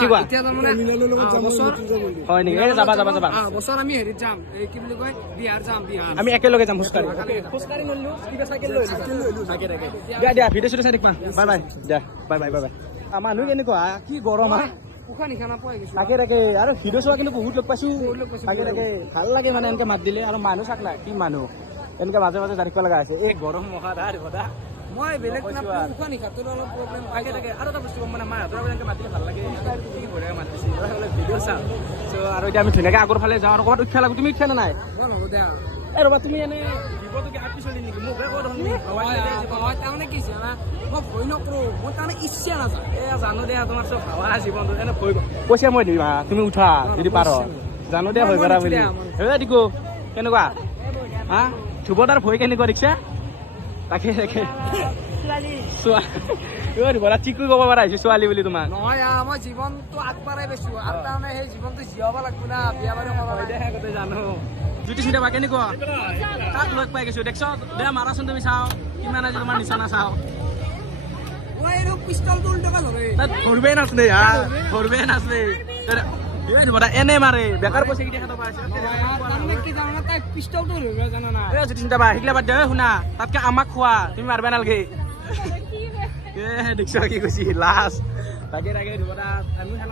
কি কোৱা এতিয়া তাৰমানে হয় নেকি এই যাবা যাবা যাবা বছৰ আমি হেৰিত যাম এই কি বুলি কয় বিহাৰ যাম বিহাৰ আমি একেলগে যাম খোজকাঢ়ি নললো কিবা চাইকেল লৈ দিয়া দিয়া ভিডিঅ' চিডিঅ' চাই থাকিবা বাই বাই দিয়া বাই বাই বাই বাই মানুহ কেনেকুৱা কি গৰম উশাহ নিশাহ নাপাই গৈছো তাকে তাকে আৰু ভিডিঅ' চোৱা কিন্তু বহুত লগ পাইছো তাকে তাকে ভাল লাগে মানে এনেকে মাত দিলে আৰু মানুহ চাক নাই কি মানুহ এনেকে মাজে মাজে জানিব লগা আছে এই গৰম মহা দা মই বেলেগ উশাহ নিশাহটোৰ অলপ প্ৰব্লেম তাকে তাকে আৰু এটা বস্তু মানে মাহঁতৰ এনেকে মাতিলে ভাল লাগে কি বঢ়িয়া মাত দিছে ভিডিঅ' চাওঁ চ' আৰু এতিয়া আমি ধুনীয়াকৈ আগৰ ফালে যাওঁ আৰু ক'ৰবাত উঠিব লাগো তুমি উঠিবা নে নাই হ'ব দে এই ৰ'বা তুমি এনেই বিপদকে আগ পিছলি নেকি মোক তাৰমানে কি জানা মই ভয় নকৰোঁ মোৰ তাৰমানে ইচ্ছা নাযায় এই জানো দিয়া তোমাৰ চব হাৱা জীৱনটো এনে ভয় পইচা মই দিম তুমি উঠা যদি পাৰ জানো দিয়া ভয় কৰা বুলি এই দিকো কেনেকুৱা হা ধুব তাৰ ভয় কেনেকুৱা দেখিছা তাকে তাকে চিকু ক'ব পাৰা আহিছো ছোৱালী বুলি তোমাক নহয় মই জীৱনটো আগবঢ়াই পাইছো আৰু তাৰমানে সেই জীৱনটো জীয়াব লাগিব না বিয়া বাৰু আগতে জানো জ্যোতি চিন্তা বা কেনেকুৱা তাক লগ পাই গৈছো দেখছ দে মাৰাচোন তুমি চাওঁ কিমান আজি তোমাৰ নিচানা চাওঁ মই এইটো পিষ্টলটো উল্টাবা ধৰে তাত ধৰবে নাচলে ধৰবে নাচলে এনে মাৰে বেকাৰ পইচা কেইটা খাব পাইছে কি জানা তাই পিষ্টলটো ধৰিব জানা না জ্যোতি চিন্তা বা শিকলে বাদ দে শুনা তাতকে আমাক খোৱা তুমি মাৰবা নালাগে দেখিছ কি কৈছি লাষ্ট তাকে তাকে